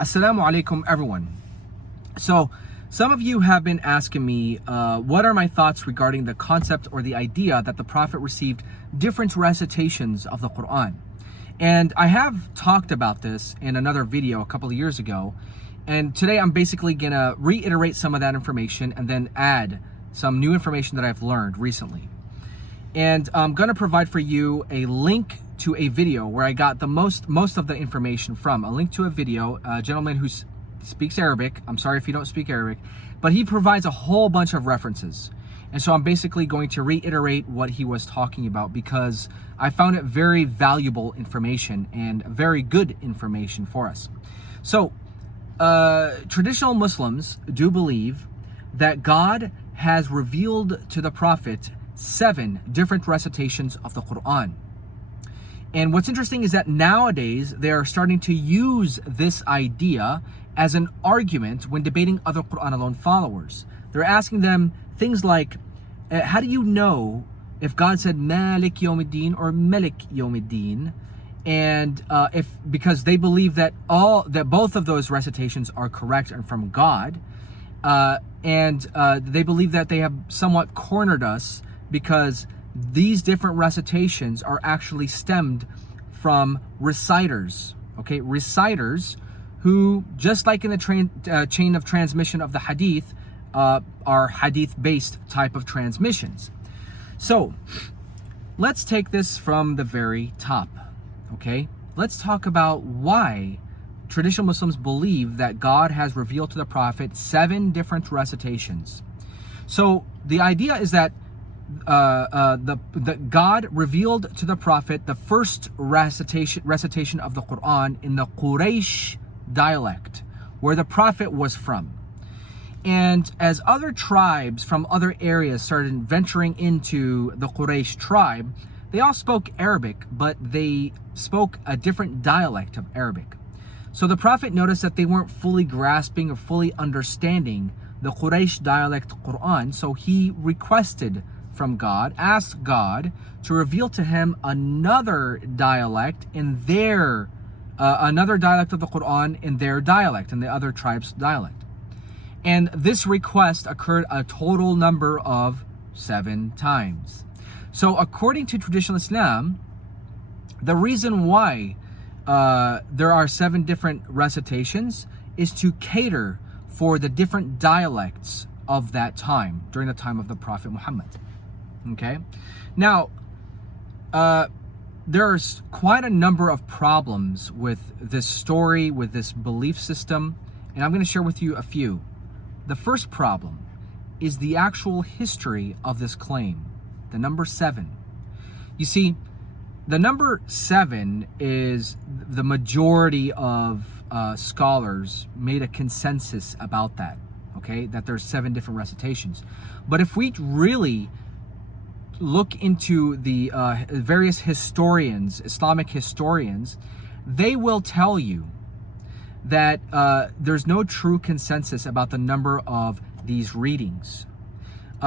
Assalamu alaikum, everyone. So, some of you have been asking me, what are my thoughts regarding the concept or the idea that the Prophet received different recitations of the Quran? And I have talked about this in another video a couple of years ago. And today I'm basically going to reiterate some of that information and then add some new information that I've learned recently. And I'm going to provide for you a link to a video where I got the most of the information from. A link to a video, a gentleman who speaks Arabic. I'm sorry if you don't speak Arabic, but he provides a whole bunch of references. And so I'm basically going to reiterate what he was talking about because I found it very valuable information and very good information for us. So, traditional Muslims do believe that God has revealed to the Prophet 7 different recitations of the Quran. And what's interesting is that nowadays they are starting to use this idea as an argument when debating other Quran alone followers. They're asking them things like, how do you know if God said Malik Yawmiddin or Malik Yawmiddin? And because they believe that both of those recitations are correct and from God, and they believe that they have somewhat cornered us because these different recitations are actually stemmed from reciters, okay? Reciters who, just like in the chain of transmission of the hadith, are hadith-based type of transmissions. So, let's take this from the very top, okay? Let's talk about why traditional Muslims believe that God has revealed to the Prophet 7 different recitations. So, the idea is that God revealed to the Prophet the first recitation of the Quran in the Quraysh dialect, where the Prophet was from. And as other tribes from other areas started venturing into the Quraysh tribe, they all spoke Arabic, but they spoke a different dialect of Arabic. So the Prophet noticed that they weren't fully grasping or fully understanding the Quraysh dialect Quran, so he requested from God, asked God to reveal to him another dialect in their, another dialect of the Quran in their dialect, in the other tribe's dialect. And this request occurred a total number of 7 times. So according to traditional Islam, the reason why there are 7 different recitations is to cater for the different dialects of that time, during the time of the Prophet Muhammad. Okay, now there's quite a number of problems with this story, with this belief system, and I'm going to share with you a few. The first problem is the actual history of this claim, the number 7. You see, the number 7 is the majority of scholars made a consensus about that, okay, that there's 7 different recitations. But if we really look into the various historians, Islamic historians, they will tell you that there's no true consensus about the number of these readings.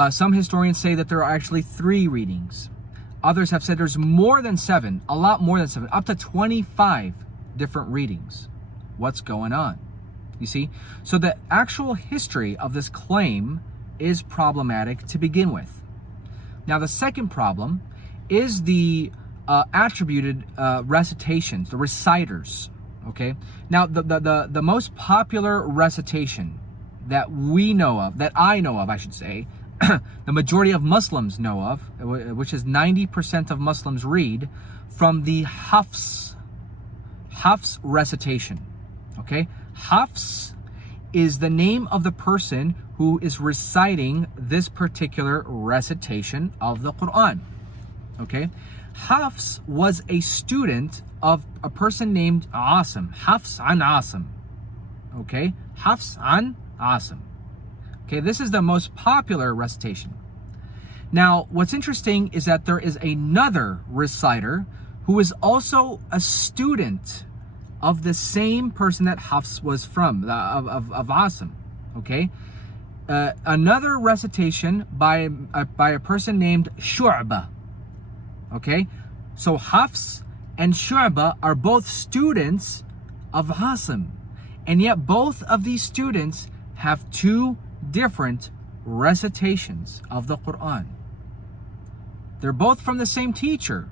Some historians say that there are actually 3 readings. Others have said there's more than 7, a lot more than 7, up to 25 different readings. What's going on? You see? So the actual history of this claim is problematic to begin with. Now, the second problem is the attributed recitations, the reciters, okay? Now, the most popular recitation that we know of, that I know of, I should say, the majority of Muslims know of, which is 90% of Muslims read, from the Hafs recitation, okay? Hafs is the name of the person who is reciting this particular recitation of the Quran, okay? Hafs was a student of a person named Asim, Hafs an Asim, okay? Hafs an Asim. Okay, this is the most popular recitation. Now, what's interesting is that there is another reciter who is also a student of the same person that Hafs was from, of Asim, okay? Another recitation by a person named Shu'bah, okay? So Hafs and Shu'bah are both students of Asim. And yet both of these students have two different recitations of the Quran. They're both from the same teacher,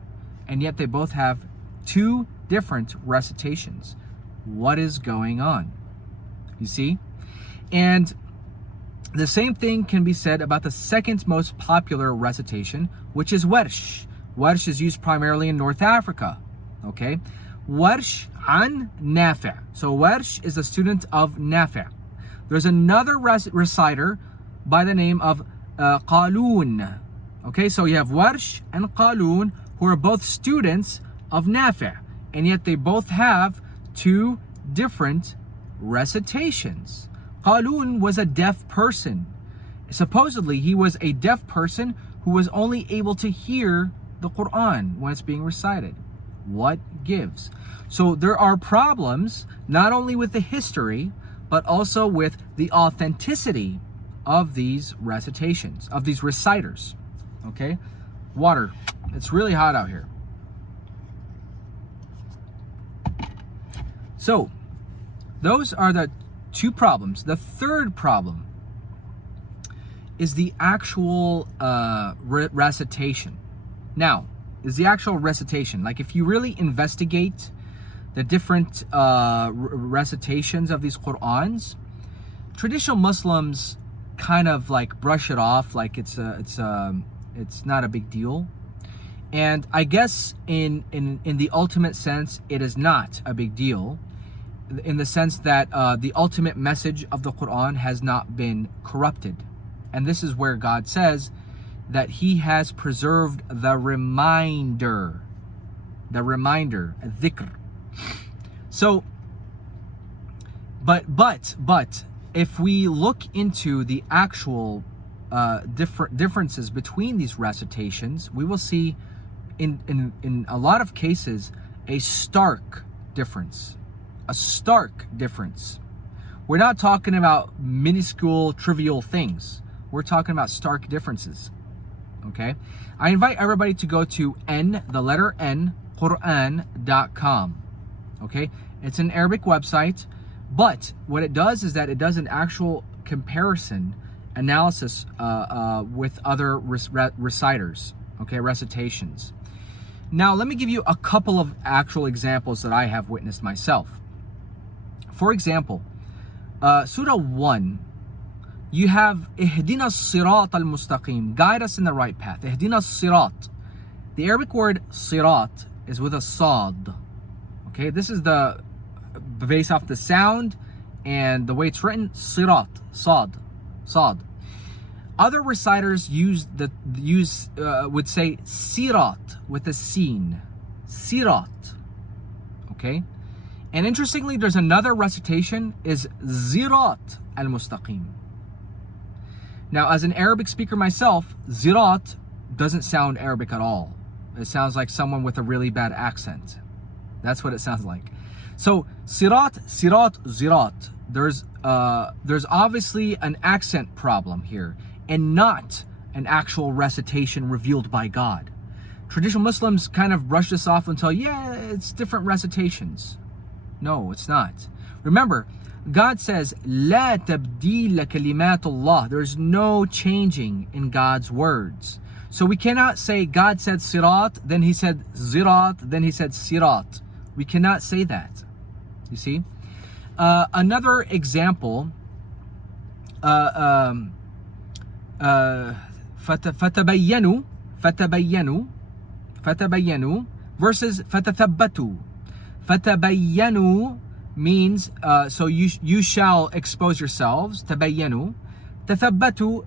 and yet they both have two different recitations. What is going on? You see? And the same thing can be said about the second most popular recitation, which is Warsh. Warsh is used primarily in North Africa. Okay? Warsh an Nafi'. So Warsh is a student of Nafi'. There's another reciter by the name of Qalun. Okay, so you have Warsh and Qalun, who are both students of Nafi', and yet they both have two different recitations. Qalun was a deaf person. Supposedly, he was a deaf person who was only able to hear the Quran when it's being recited. What gives? So there are problems not only with the history, but also with the authenticity of these recitations, of these reciters. Okay? Water. It's really hot out here. So, those are the two problems. The third problem is the actual recitation. Now, is the actual recitation. Like if you really investigate the different recitations of these Qur'ans, traditional Muslims kind of like brush it off like it's not a big deal. And I guess in the ultimate sense, it is not a big deal, in the sense that the ultimate message of the Quran has not been corrupted. And this is where God says that He has preserved the reminder, dhikr. So, but if we look into the actual differences between these recitations, we will see in a lot of cases a stark difference. A stark difference. We're not talking about minuscule, trivial things. We're talking about stark differences. Okay? I invite everybody to go to the letter N, Quran.com. Okay? It's an Arabic website, but what it does is that it does an actual comparison analysis with other reciters, okay, recitations. Now, let me give you a couple of actual examples that I have witnessed myself. For example, Surah 1, you have Ihdina Sirat al-Mustaqim, guide us in the right path. Ihdina Sirat. The Arabic word Sirat is with a Sad. Okay, this is based off the sound and the way it's written, Sirat, Sad. Other reciters would say Sirat with a Sin. Sirat. Okay? And interestingly, there's another recitation is Zirat al-Mustaqim. Now, as an Arabic speaker myself, Zirat doesn't sound Arabic at all. It sounds like someone with a really bad accent. That's what it sounds like. So, Sirat, Zirat. There's obviously an accent problem here, and not an actual recitation revealed by God. Traditional Muslims kind of brush this off and tell, yeah, it's different recitations. No, it's not. Remember, God says, لا تبديل لكلمات الله. There's no changing in God's words. So we cannot say God said Sirat, then He said Zirat, then He said Sirat. We cannot say that. You see? Another example, فتبينوا versus فتثبتوا. فتبينوا means so you shall expose yourselves. تبينوا. تثبتوا,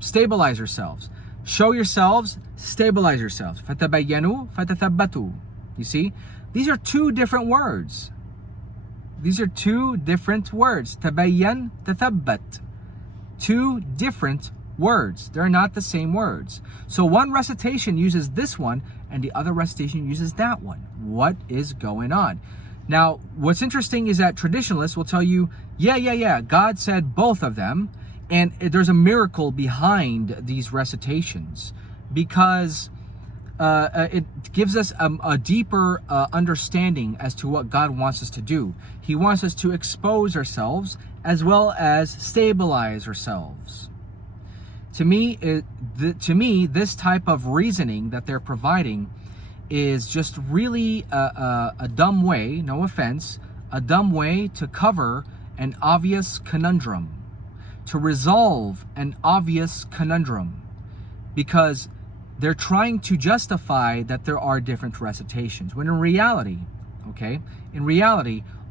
stabilize yourselves. Show yourselves, stabilize yourselves. فتبينوا فتثبتوا. You see, these are two different words. تبين, تثبت. Two different words. They're not the same words. So one recitation uses this one and the other recitation uses that one. What is going on? Now, what's interesting is that traditionalists will tell you, yeah, God said both of them, and there's a miracle behind these recitations, because it gives us a deeper understanding as to what God wants us to do. He wants us to expose ourselves as well as stabilize ourselves. To me, this type of reasoning that they're providing is just really a dumb way, no offense, a dumb way to cover an obvious conundrum, to resolve an obvious conundrum, because they're trying to justify that there are different recitations, when in reality,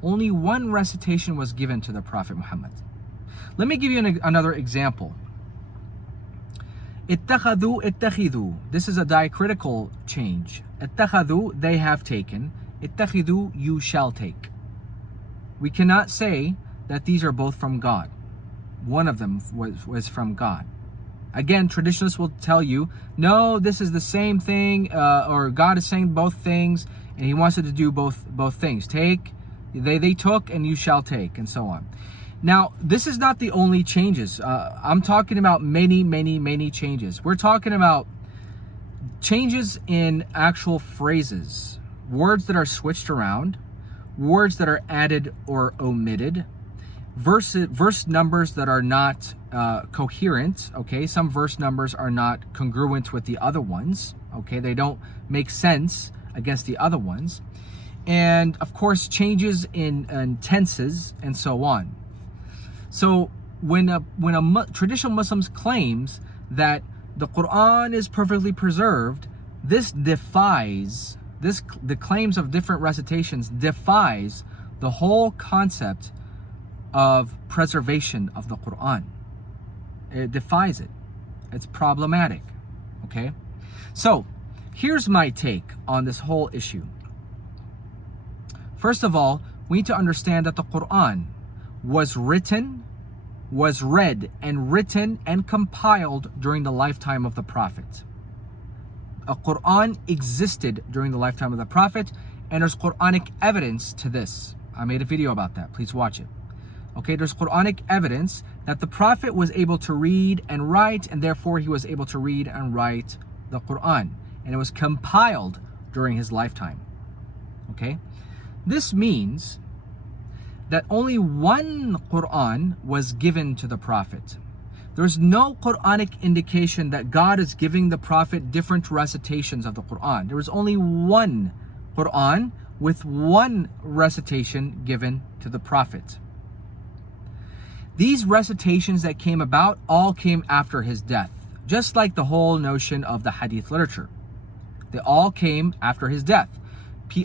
only one recitation was given to the Prophet Muhammad. Let me give you another example. اتخذوا اتخذوا. This is a diacritical change. اتخذوا, they have taken. اتخذوا, you shall take. We cannot say that these are both from God. One of them was from God. Again, traditionalists will tell you, no, this is the same thing, or God is saying both things, and He wants you to do both things. Take, they took, and you shall take, and so on. Now, this is not the only changes. I'm talking about many changes. We're talking about changes in actual phrases, words that are switched around, words that are added or omitted, verse numbers that are not coherent. Okay, some verse numbers are not congruent with the other ones. Okay, they don't make sense against the other ones, and of course changes in tenses and so on. So when traditional Muslims claims that the Quran is perfectly preserved, the claims of different recitations defies the whole concept of preservation of the Quran. It defies it. It's problematic. Okay? So here's my take on this whole issue. First of all, we need to understand that the Quran was read and written and compiled during the lifetime of the Prophet. A Quran existed during the lifetime of the Prophet, and there's Quranic evidence to this. I made a video about that. Please watch it. Okay, there's Quranic evidence that the Prophet was able to read and write, and therefore he was able to read and write the Quran. And it was compiled during his lifetime. Okay? This means that only one Quran was given to the Prophet. There's no Quranic indication that God is giving the Prophet different recitations of the Quran. There was only one Quran with one recitation given to the Prophet. These recitations that came about all came after his death, just like the whole notion of the hadith literature. They all came after his death.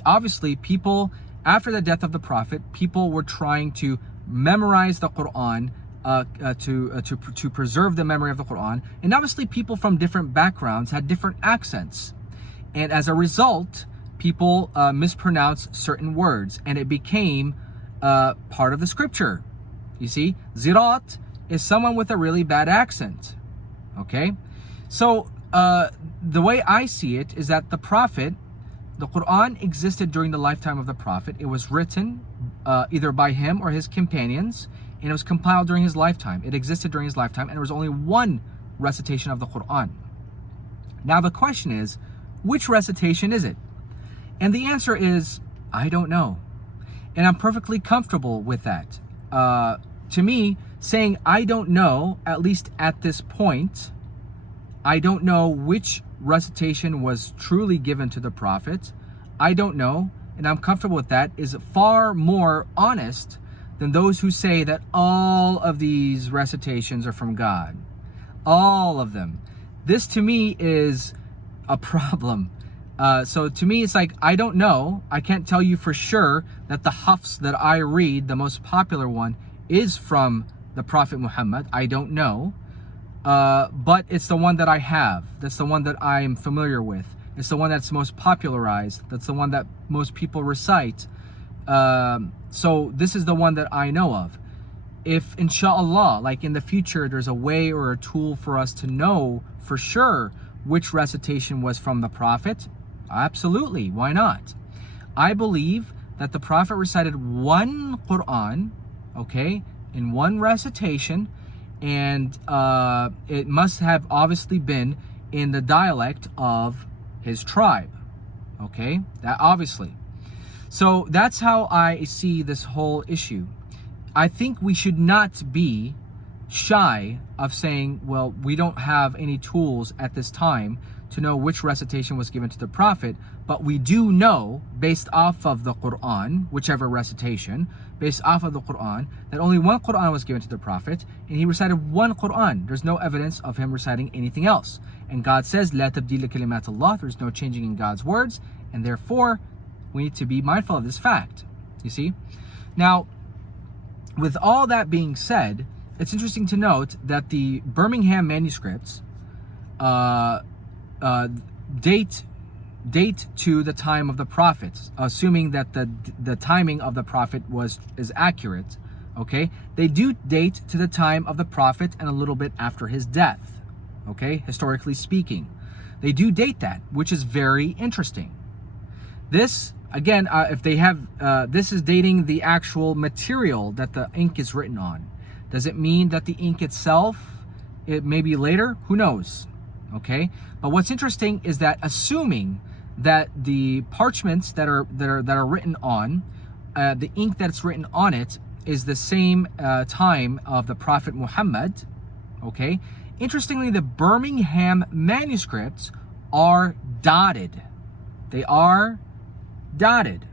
Obviously, people, after the death of the Prophet, people were trying to memorize the Quran, to preserve the memory of the Quran. And obviously, people from different backgrounds had different accents. And as a result, people mispronounced certain words, and it became part of the scripture. You see, Zirat is someone with a really bad accent. Okay? So, the way I see it is that the Prophet, the Quran existed during the lifetime of the Prophet. It was written either by him or his companions, and it was compiled during his lifetime. It existed during his lifetime, and there was only one recitation of the Quran. Now the question is, which recitation is it? And the answer is, I don't know. And I'm perfectly comfortable with that. To me, saying I don't know, at least at this point, I don't know which recitation was truly given to the Prophet. I don't know, and I'm comfortable with that, is far more honest than those who say that all of these recitations are from God. All of them. This to me is a problem. So to me, it's like, I don't know. I can't tell you for sure that the Hafs that I read, the most popular one, is from the Prophet Muhammad. I don't know. But it's the one that I have. That's the one that I'm familiar with. It's the one that's most popularized. That's the one that most people recite. So this is the one that I know of. If inshallah, like in the future, there's a way or a tool for us to know for sure which recitation was from the Prophet, absolutely, why not? I believe that the Prophet recited one Quran, okay, in one recitation, and it must have obviously been in the dialect of his tribe. Okay, that obviously. So that's how I see this whole issue. I think we should not be shy of saying, well, we don't have any tools at this time to know which recitation was given to the Prophet, but we do know, based off of the Quran, whichever recitation, based off of the Quran, that only one Quran was given to the Prophet, and he recited one Quran. There's no evidence of him reciting anything else. And God says, "La tabdila kalimat Allah," there's no changing in God's words, and therefore, we need to be mindful of this fact. You see? Now, with all that being said, it's interesting to note that the Birmingham manuscripts date to the time of the prophets, assuming that the timing of the prophet is accurate. Okay, they do date to the time of the prophet and a little bit after his death. Okay, historically speaking, they do date that, which is very interesting. This again, if they have, this is dating the actual material that the ink is written on. Does it mean that the ink itself, it may be later? Who knows? Okay, but what's interesting is that assuming that the parchments that are written on, the ink that's written on it is the same time of the Prophet Muhammad. Okay, interestingly, the Birmingham manuscripts are dotted. They are dotted.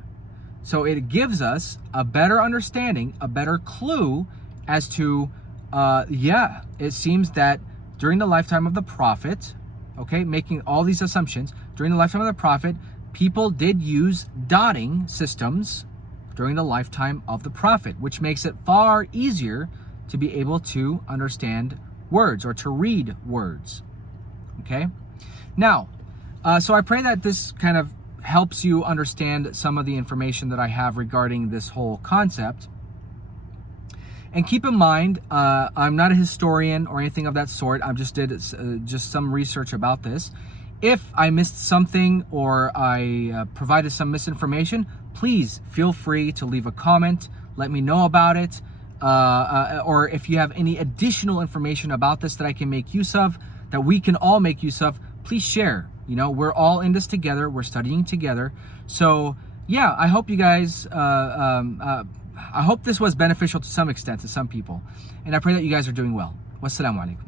So it gives us a better understanding, a better clue as to, it seems that during the lifetime of the Prophet, okay, making all these assumptions, during the lifetime of the Prophet, people did use dotting systems during the lifetime of the Prophet, which makes it far easier to be able to understand words or to read words. Okay? Now, so I pray that this kind of helps you understand some of the information that I have regarding this whole concept. And keep in mind, I'm not a historian or anything of that sort. I just did just some research about this. If I missed something or I provided some misinformation, please feel free to leave a comment. Let me know about it. Or if you have any additional information about this that I can make use of, that we can all make use of, please share. You know, we're all in this together. We're studying together. So yeah, I hope you guys, I hope this was beneficial to some extent to some people. And I pray that you guys are doing well. Wassalamu alaikum.